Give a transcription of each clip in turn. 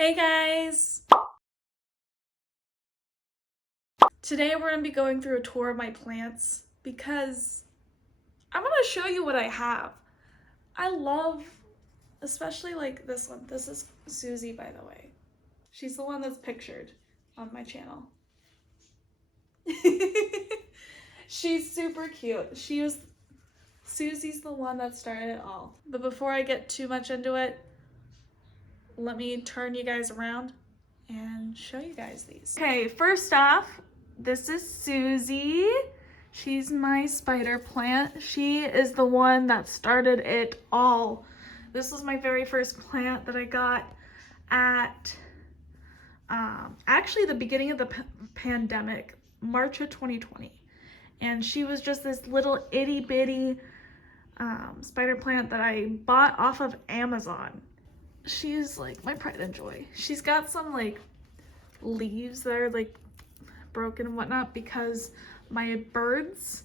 Hey guys! Today we're going to be going through a tour of my plants because I'm going to show you what I have. I love, especially like this one. This is Susie, by the way. She's the one that's pictured on my channel. She's super cute. Susie's the one that started it all. But before I get too much into it, let me turn you guys around and show you guys these. Okay, first off, this is Susie. She's my spider plant. She is the one that started it all. This was my very first plant that I got at actually the beginning of the pandemic, March of 2020. And she was just this little itty bitty spider plant that I bought off of Amazon. She's like my pride and joy. She's got some like leaves that are like broken and whatnot because my birds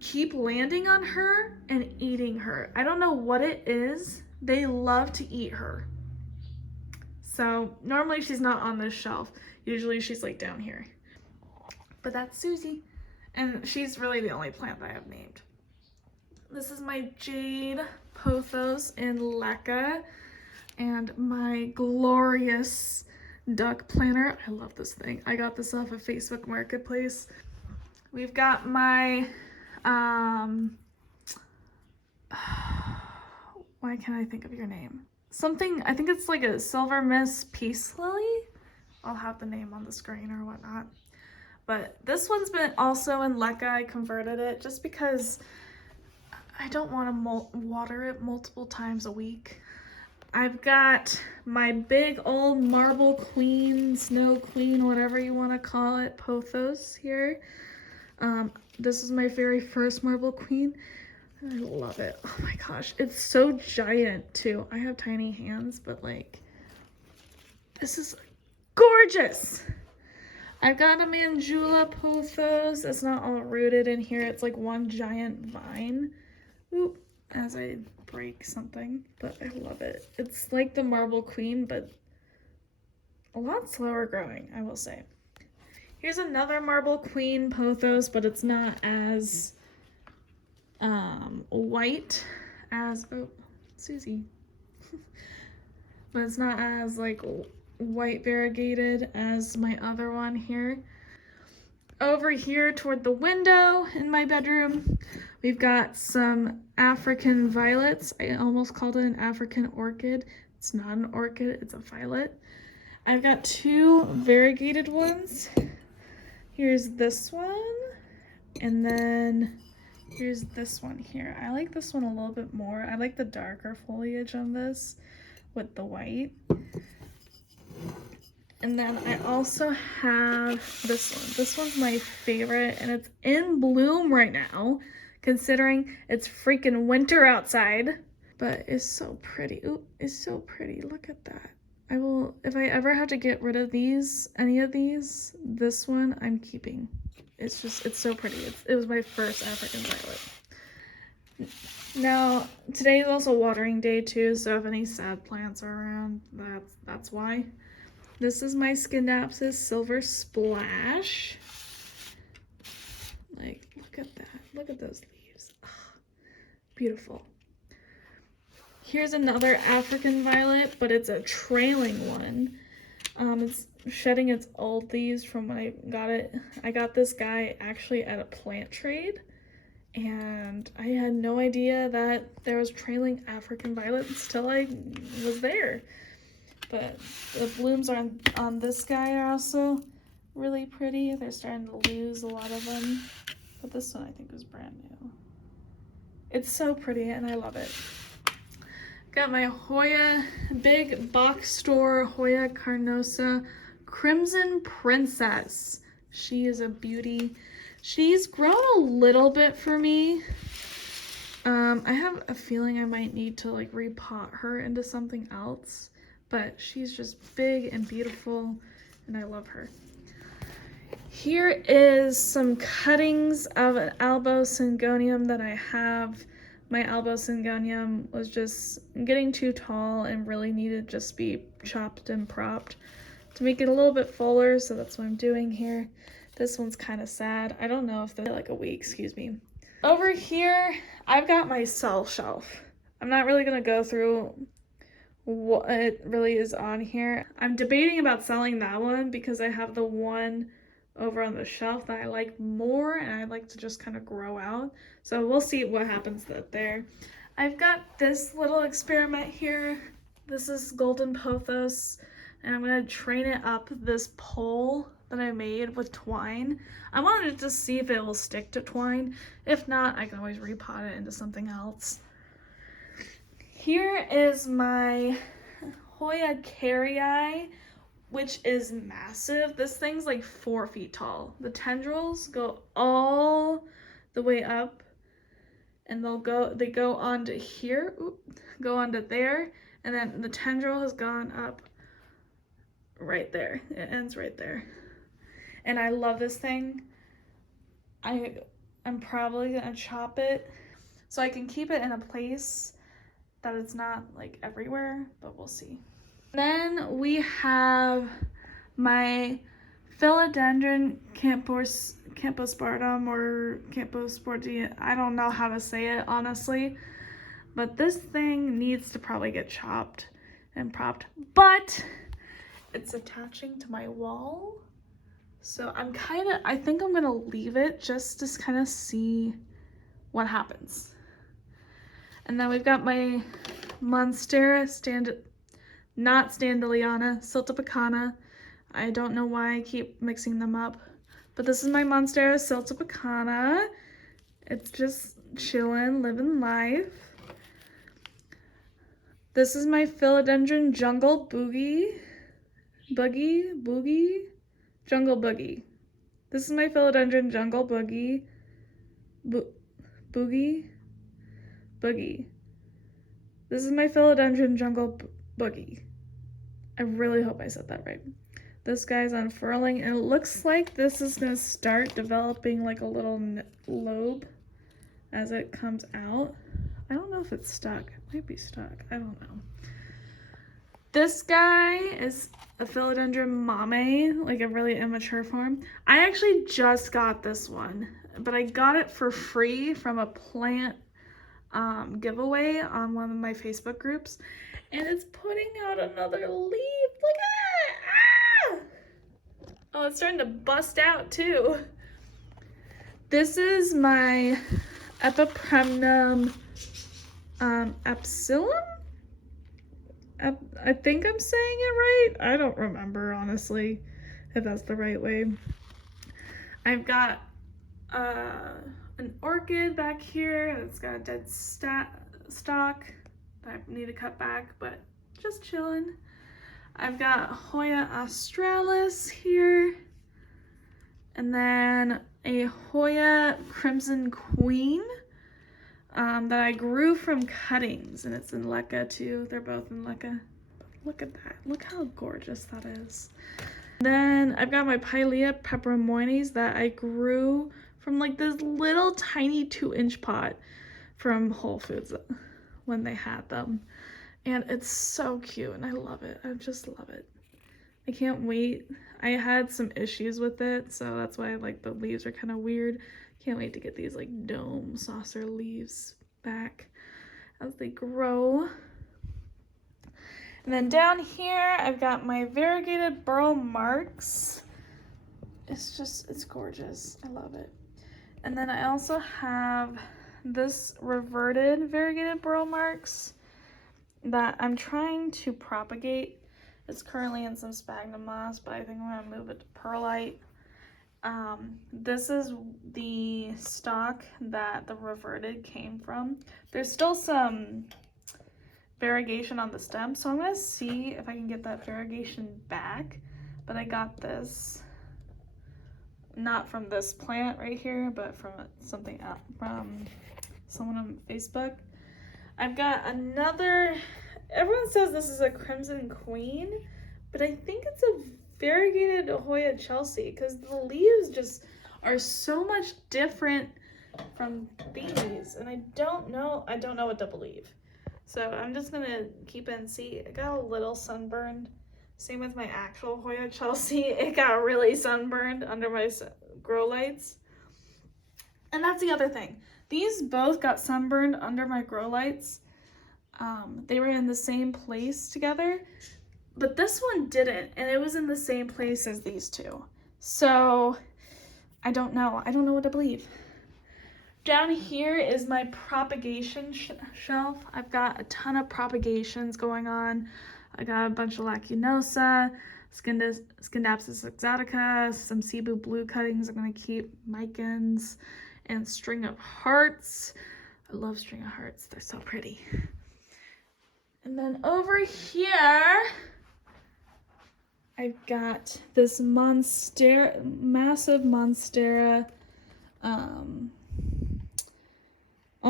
keep landing on her and eating her. I don't know what it is. They love to eat her. So normally she's not on this shelf. Usually she's like down here. But that's Susie. And she's really the only plant that I have named. This is my jade pothos in leca and my glorious duck planter. I love this thing. I got this off of Facebook Marketplace. We've got my why can't I think of your name? Something, I think it's like a silver mist peace lily. I'll have the name on the screen or whatnot. But this one's been also in leca. I converted it just because I don't want to water it multiple times a week. I've got my big old marble queen, snow queen, whatever you want to call it, pothos here. This is my very first marble queen. I love it. Oh my gosh, it's so giant too. I have tiny hands, but like, this is gorgeous. I've got a Manjula pothos. It's not all rooted in here. It's like one giant vine. Oop, as I break something, but I love it. It's like the marble queen, but a lot slower growing, I will say. Here's another marble queen pothos, but it's not as white as, oh, Susie. But it's not as like white variegated as my other one here. Over here toward the window in my bedroom, we've got some African violets. I almost called it an African orchid. It's not an orchid, it's a violet. I've got two variegated ones. Here's this one, and then here's this one here. I like this one a little bit more. I like the darker foliage on this with the white. And then I also have this one. This one's my favorite, and it's in bloom right now, considering it's freaking winter outside. But it's so pretty. Ooh, it's so pretty. Look at that. I will, if I ever have to get rid of these, any of these, this one I'm keeping. It's just, it's so pretty. It was my first African violet. Now, today is also watering day too, so if any sad plants are around, that's why. This is my Scindapsus Silver Splash. Like, look at that. Look at those leaves. Oh, beautiful. Here's another African violet, but it's a trailing one. It's shedding its old leaves from when I got it. I got this guy actually at a plant trade, and I had no idea that there was trailing African violets until I was there. But the blooms on this guy are also really pretty. They're starting to lose a lot of them. But this one I think was brand new. It's so pretty and I love it. Got my Hoya, big box store Hoya Carnosa Crimson Princess. She is a beauty. She's grown a little bit for me. I have a feeling I might need to like repot her into something else. But she's just big and beautiful, and I love her. Here is some cuttings of an Albo Syngonium that I have my Albosingonium was just getting too tall and really needed to just be chopped and propped to make it a little bit fuller, so that's what I'm doing here. This one's kind of sad. I don't know if they're like a week, excuse me. Over here, I've got my sell shelf. I'm not really gonna go through what it really is on here. I'm debating about selling that one because I have the one over on the shelf that I like more and I like to just kind of grow out. So we'll see what happens there. I've got this little experiment here. This is golden pothos and I'm gonna train it up this pole that I made with twine. I wanted to see if it will stick to twine. If not, I can always repot it into something else. Here is my Hoya carrii, which is massive. This thing's like 4 feet tall. The tendrils go all the way up and they go onto here, go onto there, and then the tendril has gone up right there. It ends right there. And I love this thing. I'm probably gonna chop it so I can keep it in a place that it's not like everywhere, but we'll see. Then we have my philodendron campospartum or camposportia. I don't know how to say it honestly, but this thing needs to probably get chopped and propped, but it's attaching to my wall. So I think I'm gonna leave it just to kind of see what happens. And then we've got my Monstera not Standeliana, Siltopicana. I don't know why I keep mixing them up, but this is my Monstera Siltopicana. It's just chilling, living life. This is my Philodendron Jungle Boogie. Jungle Boogie. This is my Philodendron Jungle Boogie. Boogie. This is my Philodendron Jungle Boogie. I really hope I said that right. This guy's unfurling, and it looks like this is gonna start developing like a little lobe as it comes out. I don't know if it's stuck. It might be stuck. I don't know. This guy is a Philodendron mame, like a really immature form. I actually just got this one, but I got it for free from a plant giveaway on one of my Facebook groups, and it's putting out another leaf. Look at it! Ah! Oh, it's starting to bust out too. This is my Epipremnum apsilum. I think I'm saying it right. I don't remember honestly if that's the right way. I've got an orchid back here that's got a dead stalk that I need to cut back, but just chilling. I've got Hoya australis here, and then a Hoya Crimson Queen that I grew from cuttings, and it's in Leca too. They're both in Leca. Look at that. Look how gorgeous that is. Then I've got my Pilea peperomoines that I grew from like this little tiny 2-inch pot from Whole Foods when they had them. And it's so cute and I love it. I just love it. I can't wait. I had some issues with it, so that's why like the leaves are kind of weird. Can't wait to get these like dome saucer leaves back as they grow. And then down here, I've got my variegated burl marks. It's gorgeous. I love it. And then I also have this reverted variegated burl marks that I'm trying to propagate. It's currently in some sphagnum moss, but I think I'm gonna move it to perlite. This is the stock that the reverted came from. There's still some variegation on the stem, so I'm gonna see if I can get that variegation back. But I got this not from this plant right here, but from something else, from someone on Facebook. I've got another, everyone says this is a Crimson Queen, but I think it's a variegated Hoya Chelsea because the leaves just are so much different from these, and I don't know what to believe. So I'm just gonna keep it and see. It got a little sunburned. Same with my actual Hoya Chelsea. It got really sunburned under my grow lights. And that's the other thing. These both got sunburned under my grow lights. They were in the same place together, but this one didn't, and it was in the same place as these two. So I don't know. I don't know what to believe. Down here is my propagation shelf. I've got a ton of propagations going on. I got a bunch of Lacunosa, Scindapsus exotica, some Cebu blue cuttings I'm going to keep, Micans, and string of hearts. I love string of hearts. They're so pretty. And then over here, I've got this Monstera, massive Monstera. Oh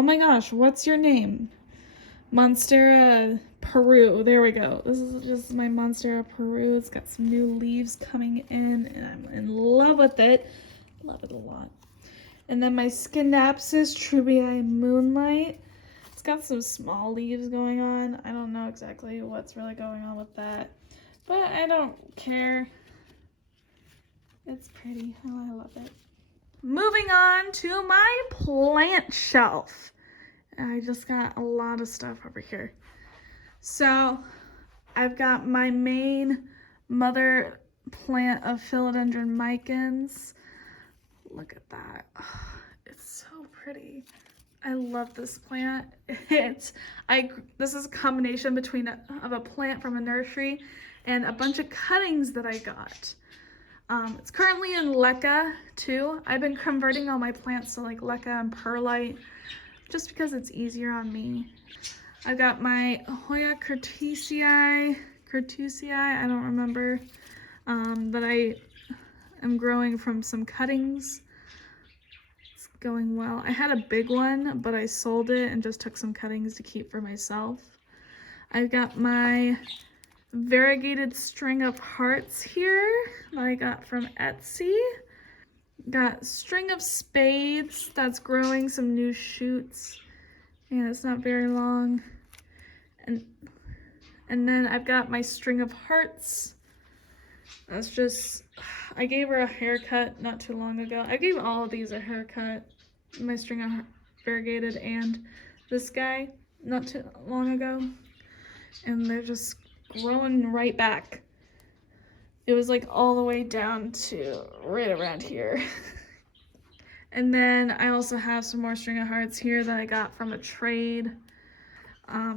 my gosh, what's your name? Monstera Peru. There we go. This is just my Monstera Peru. It's got some new leaves coming in, and I'm in love with it. Love it a lot. And then my Scindapsus Trubii Moonlight. It's got some small leaves going on. I don't know exactly what's really going on with that, but I don't care. It's pretty. Oh, I love it. Moving on to my plant shelf. I just got a lot of stuff over here. So I've got my main mother plant of philodendron micans. Look at that. Oh, it's so pretty. I love this plant. This is a combination of a plant from a nursery and a bunch of cuttings that I got. It's currently in Leca too. I've been converting all my plants to like Leca and perlite just because it's easier on me. I've got my Hoya curtisii, I don't remember, that I am growing from some cuttings. It's going well. I had a big one, but I sold it and just took some cuttings to keep for myself. I've got my variegated string of hearts here that I got from Etsy. Got string of spades that's growing some new shoots, and it's not very long. And then I've got my string of hearts. That's just, I gave her a haircut not too long ago. I gave all of these a haircut, my string of variegated and this guy not too long ago, and they're just growing right back. It was like all the way down to right around here. And then I also have some more string of hearts here that I got from a trade.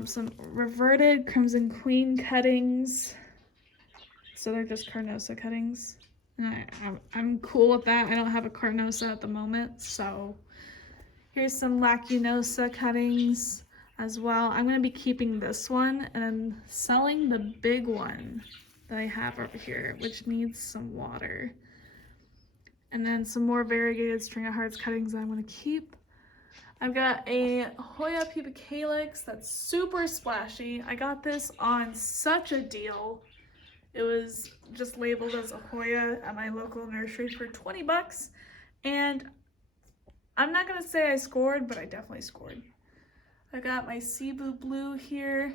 Some reverted Crimson Queen cuttings. So they're just Carnosa cuttings. And I'm cool with that. I don't have a Carnosa at the moment. So here's some Lacunosa cuttings as well. I'm going to be keeping this one and then selling the big one that I have over here, which needs some water. And then some more variegated string of hearts cuttings that I'm going to keep. I've got a Hoya pubic calyx that's super splashy. I got this on such a deal. It was just labeled as a Hoya at my local nursery for 20 bucks. And I'm not going to say I scored, but I definitely scored. I got my Cebu blue here.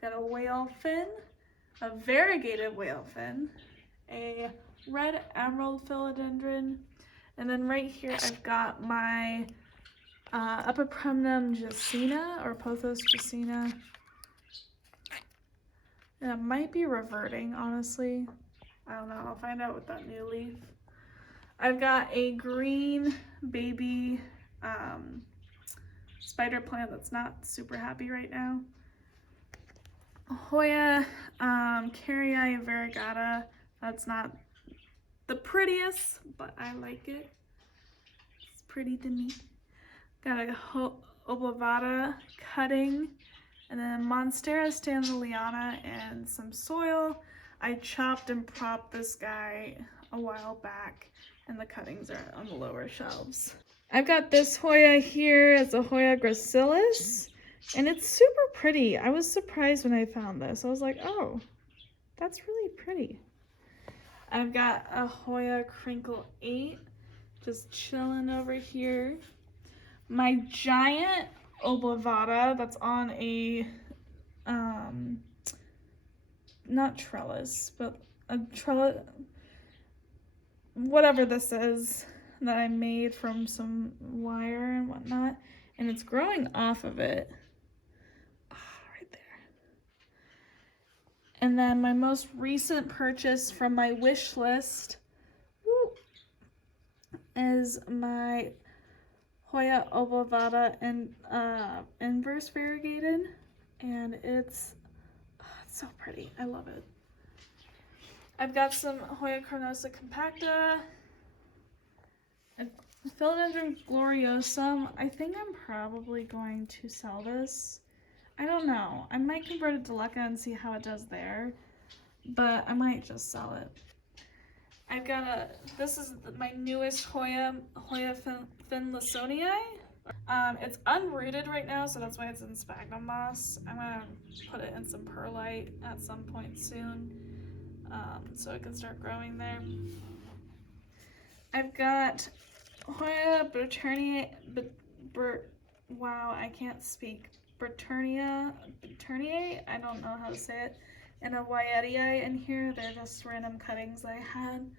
Got a whale fin, a variegated whale fin, a red emerald philodendron, and then right here I've got my Epipremnum jacina or Pothos jacina. And it might be reverting, honestly. I don't know. I'll find out with that new leaf. I've got a green baby spider plant that's not super happy right now. Hoya Carrii variegata. That's not the prettiest, but I like it. It's pretty to me. Got a Oblavata cutting, and then Monstera stanzaliana and some soil. I chopped and propped this guy a while back, and the cuttings are on the lower shelves. I've got this Hoya here. It's a Hoya gracilis, and it's super pretty. I was surprised when I found this. I was like, oh, that's really pretty. I've got a Hoya Crinkle 8 just chilling over here. my giant oblavata that's on a, not trellis, but a trellis, whatever this is, that I made from some wire and whatnot, and it's growing off of it. Right there. And then my most recent purchase from my wish list is my Hoya obovata and inverse variegated, and it's so pretty. I love it. I've got some Hoya carnosa compacta and Philodendron gloriosum. I think I'm probably going to sell this. I don't know. I might convert it to Leca and see how it does there, but I might just sell it. I've got this is my newest Hoya finlaysonii. It's unrooted right now, so that's why it's in sphagnum moss. I'm gonna put it in some perlite at some point soon, so it can start growing there. I've got Hoya Britanniae, wow, I can't speak. Britanniae, I don't know how to say it. And a Wyetii in here. They're just random cuttings I had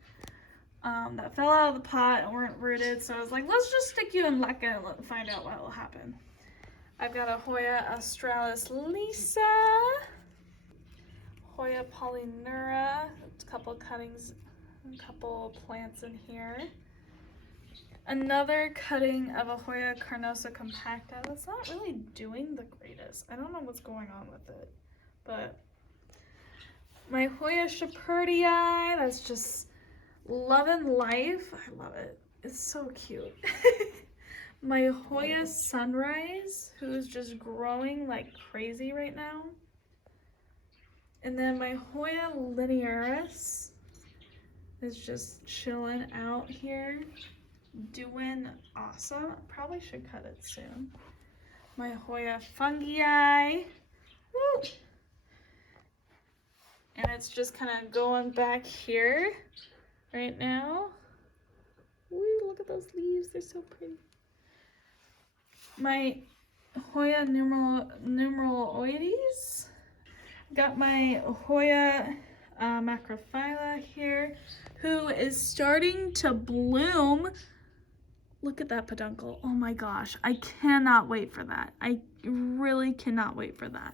that fell out of the pot and weren't rooted. So I was like, let's just stick you in Leca and find out what will happen. I've got a Hoya australis lisa, Hoya polynura, a couple cuttings, a couple plants in here. Another cutting of a Hoya carnosa compacta that's not really doing the greatest. I don't know what's going on with it, but my Hoya shepherdii, that's just loving life. I love it. It's so cute. My Hoya sunrise, who's just growing like crazy right now. And then my Hoya linearis is just chilling out here, doing awesome. Probably should cut it soon. My Hoya fungii. Woo! And it's just kind of going back here right now. Woo, look at those leaves, they're so pretty. My Hoya numeraloides. Got my Hoya macrophylla here, who is starting to bloom. Look at that peduncle. Oh my gosh, I cannot wait for that. I really cannot wait for that.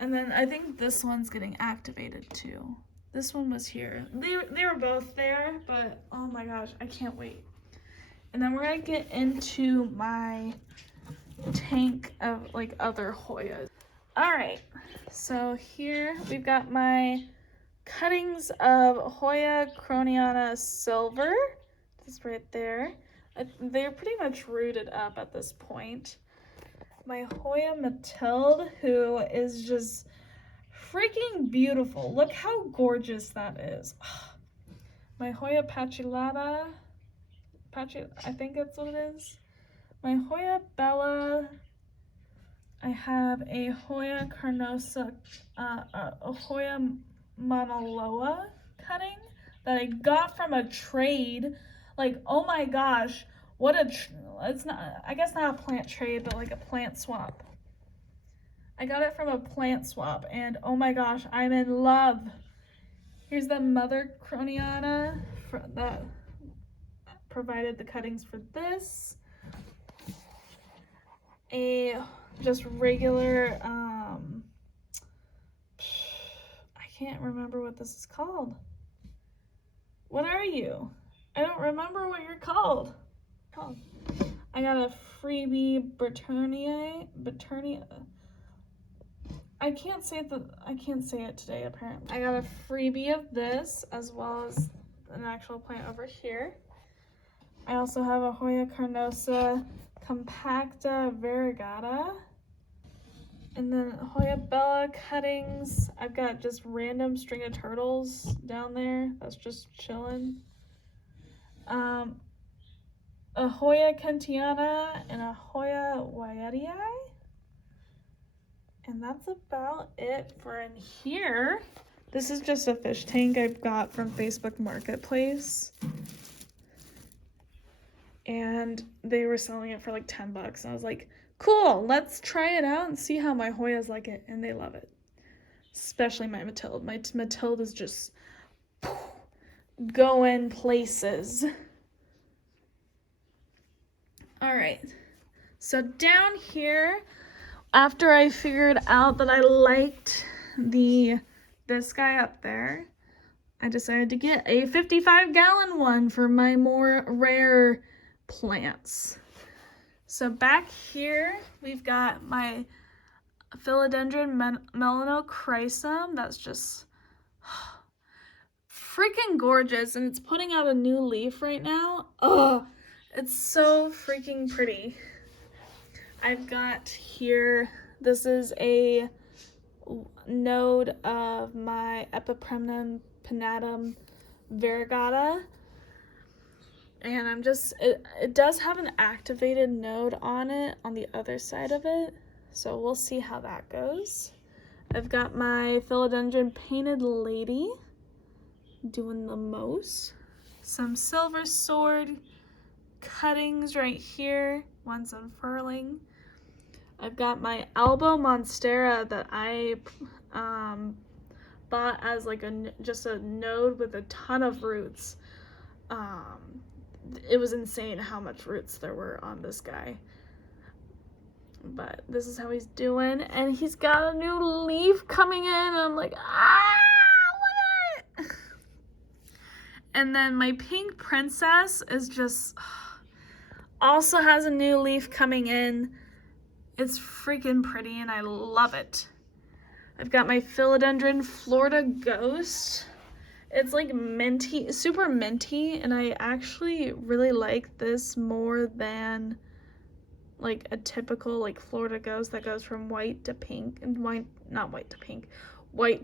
And then I think this one's getting activated too. This one was here. They were both there, but oh my gosh, I can't wait. And then we're gonna get into my tank of like other Hoyas. All right, so here we've got my cuttings of Hoya croniana silver. Just right there. They're pretty much rooted up at this point. My Hoya Matilde, who is just freaking beautiful. Look how gorgeous that is. My Hoya Pachylata, I think that's what it is. My Hoya Bella. I have a Hoya carnosa, a Hoya Manoloa cutting that I got from a trade. Like, oh my gosh, what a, it's not, I guess not a plant trade, but like a plant swap. I got it from a plant swap, and oh my gosh, I'm in love. Here's the mother croniana that provided the cuttings for this. A just regular, I can't remember what this is called. What are you? I don't remember what you're called. I got a freebie Britanniae. I can't say it today apparently. I got a freebie of this as well as an actual plant over here. I also have a Hoya carnosa compacta variegata. And then Hoya Bella cuttings. I've got just random string of turtles down there. That's just chilling. A Hoya Kentiana and a Hoya Wyetii. And that's about it for in here. This is just a fish tank I've got from Facebook Marketplace. and they were selling it for like 10 bucks. And I was like, cool, let's try it out and see how my Hoyas like it. And they love it. Especially my Matilda. My Matilda is just going places. All right. So down here, after I figured out that I liked this guy up there, I decided to get a 55-gallon one for my more rare plants. So back here, we've got my Philodendron melanochrysum. That's just freaking gorgeous, and it's putting out a new leaf right now. Oh, it's so freaking pretty. I've got here, this is a node of my Epipremnum pinnatum variegata. And I'm just, it does have an activated node on it on the other side of it. So we'll see how that goes. I've got my Philodendron painted lady doing the most. Some silver sword cuttings right here. One's unfurling. I've got my Albo Monstera that I bought as like just a node with a ton of roots. It was insane how much roots there were on this guy. But this is how he's doing, and he's got a new leaf coming in, and I'm like, ah, look at it! And then my pink princess is just, also has a new leaf coming in. It's freaking pretty, and I love it. I've got my Philodendron Florida Ghost. It's like minty, super minty, and I actually really like this more than like a typical like Florida Ghost that goes from white to pink, and white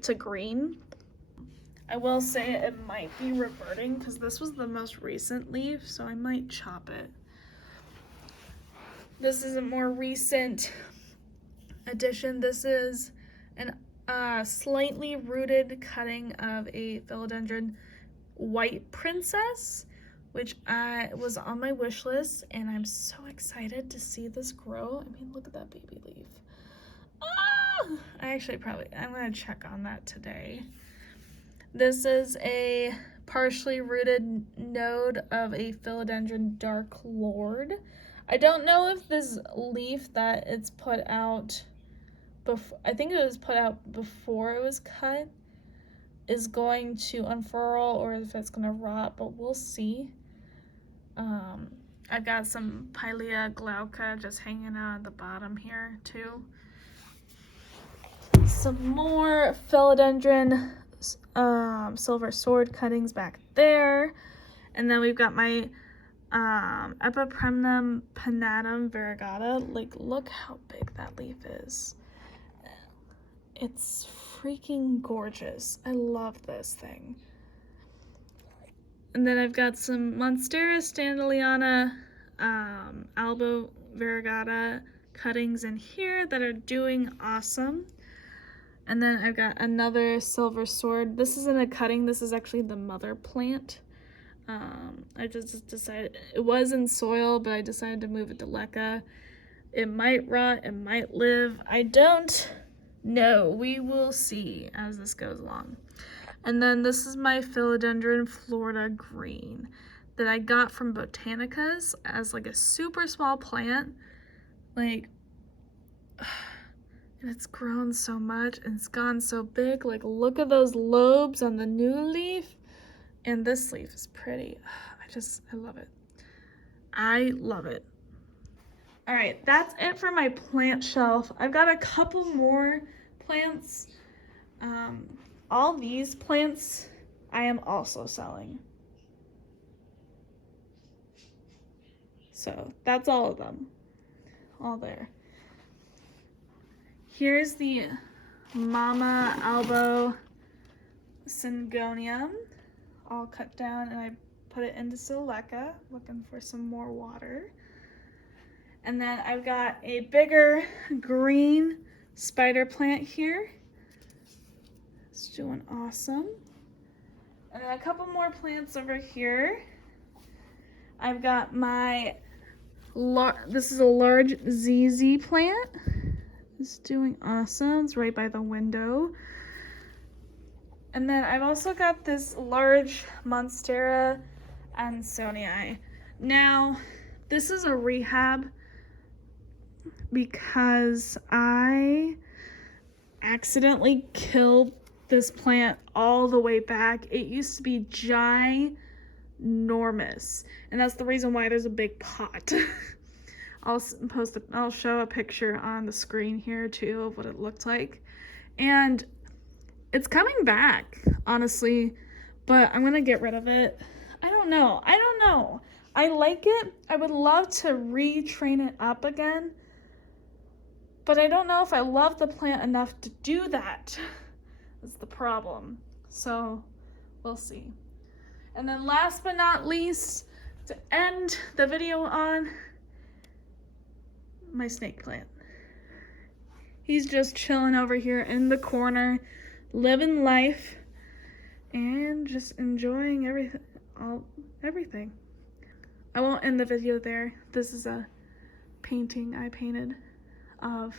to green. I will say it might be reverting because this was the most recent leaf, so I might chop it. This is a more recent addition. This is a slightly rooted cutting of a Philodendron White Princess, which was on my wish list, and I'm so excited to see this grow. I mean, look at that baby leaf. Ah! I'm gonna check on that today. This is a partially rooted node of a Philodendron Dark Lord. I don't know if this leaf that it's put out before, I think it was put out before it was cut, is going to unfurl or if it's gonna rot, but we'll see. I've got some Pilea glauca just hanging out at the bottom here too. Some more Philodendron silver sword cuttings back there. And then we've got my Epipremnum pinnatum variegata. Like, look how big that leaf is. It's freaking gorgeous. I love this thing. And then I've got some Monstera standalliana Albo variegata cuttings in here that are doing awesome. And then I've got another silver sword. This isn't a cutting, this is actually the mother plant. I just decided, it was in soil, but I decided to move it to leca. It might rot, it might live. I don't know. We will see as this goes along. And then this is my Philodendron Florida Green that I got from Botanicas as like a super small plant. Like, and it's grown so much and it's gone so big. Like, look at those lobes on the new leaf. And this leaf is pretty. I love it. I love it. All right, that's it for my plant shelf. I've got a couple more plants. All these plants I am also selling. So that's all of them. All there. Here's the Mama Albo Syngonium, all cut down, and I put it into Leca, looking for some more water. And then I've got a bigger green spider plant here. It's doing awesome. And then a couple more plants over here. I've got my, this is a large ZZ plant. It's doing awesome. It's right by the window. And then I've also got this large Monstera Ansonii. Now, this is a rehab because I accidentally killed this plant all the way back. It used to be ginormous, and that's the reason why there's a big pot. I'll show a picture on the screen here too of what it looked like. And it's coming back, honestly, but I'm gonna get rid of it. I don't know. I like it. I would love to retrain it up again, but I don't know if I love the plant enough to do that. That's the problem. So we'll see. And then last but not least, to end the video on, my snake plant. He's just chilling over here in the corner, living life and just enjoying everything. I won't end the video there. This is a painting I painted of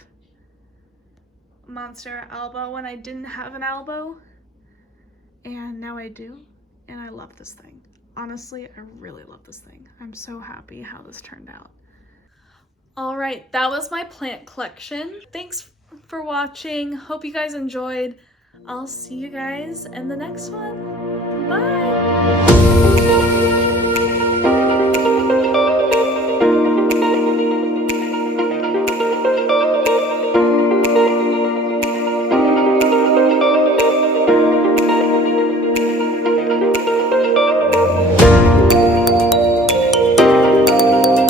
Monstera elbow when I didn't have an elbow, and now I do, and I love this thing. Honestly, I really love this thing. I'm so happy how this turned out. All right, that was my plant collection. Thanks for watching. Hope you guys enjoyed. I'll see you guys in the next one. Bye.